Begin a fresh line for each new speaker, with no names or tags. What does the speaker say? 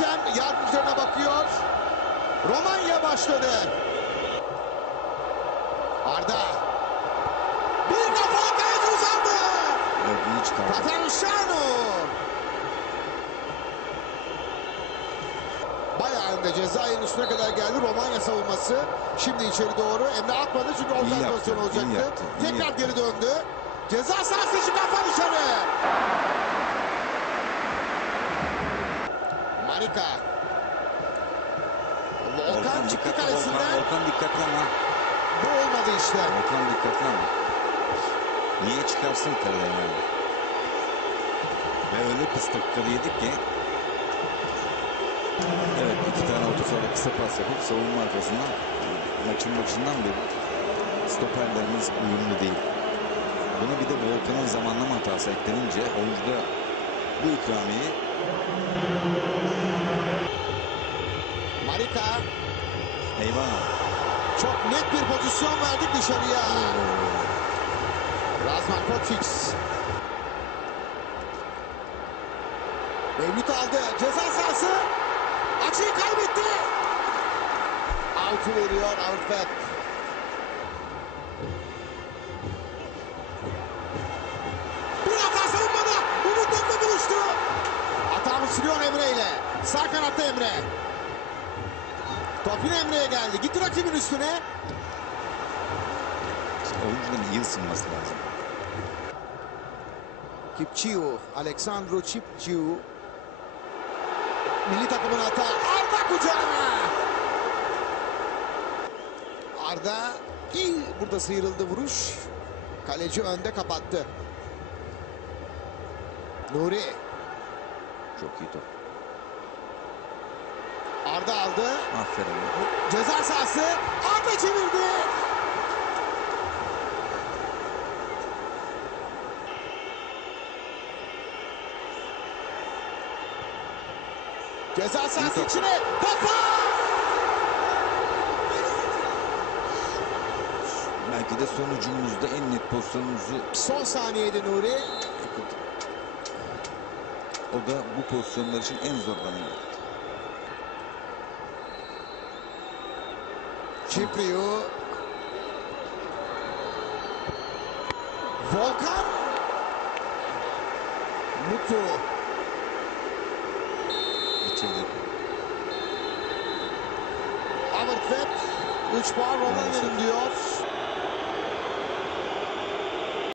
derken yardımcılarına bakıyor. Romanya başladı. Arda. Bir kafa kaleci uzandı.
Evet, iyi çıkardı.
Kataruşano. Bayağı önde cezaevinin üstüne kadar geldi Romanya savunması. Şimdi içeri doğru. Emre atmadı çünkü
yaptı,
pozisyon olacaktı.
yaptı,
Tekrar
yaptı.
geri döndü. Ceza sahası içi kafa dışarı. Marika. Volkan
Volkan
çıktı
dikkatli
kalesinden.
Volkan, Volkan dikkatli ama.
Bu olmadı işte.
Volkan dikkatli ama. Niye çıkarsın kaleden yani? Ve öyle pis topları yedik ki. Evet iki tane orta sahada kısa pas yapıp savunma arkasından maçın başından beri stoperlerimiz uyumlu değil. Buna bir de Volkan'ın zamanlama hatası eklenince oyuncuda bu ikramiyeyi
Marika.
eyvah
Çok net bir pozisyon verdik dışarıya. Razman Koçiks. Mevlüt aldı. Ceza sahası. Açıyı kaybetti. Out'u veriyor. Hatamı sürüyor Emre ile. Sağ kanatta Emre. Top yine Emre'ye geldi. Gitti rakibin üstüne.
oyuncuların iyi ısınması lazım.
Kipçiu, Aleksandro Kipçiu. Milli takımın hata. Arda kucağına. Arda iyi burada sıyrıldı vuruş. Kaleci önde kapattı. Nuri.
Çok iyi top.
Arda aldı.
Aferin.
Ceza sahası. Arda çevirdi. Ceza sahası içine. Topa.
Belki de sonucumuzda en net pozisyonumuzu
Son saniyede Nuri.
o da bu pozisyonlar için en zor bana
Cipriu. Volkan. Mutlu.
Bitirdi.
Avertvet. 3 puan Romanya'nın diyor.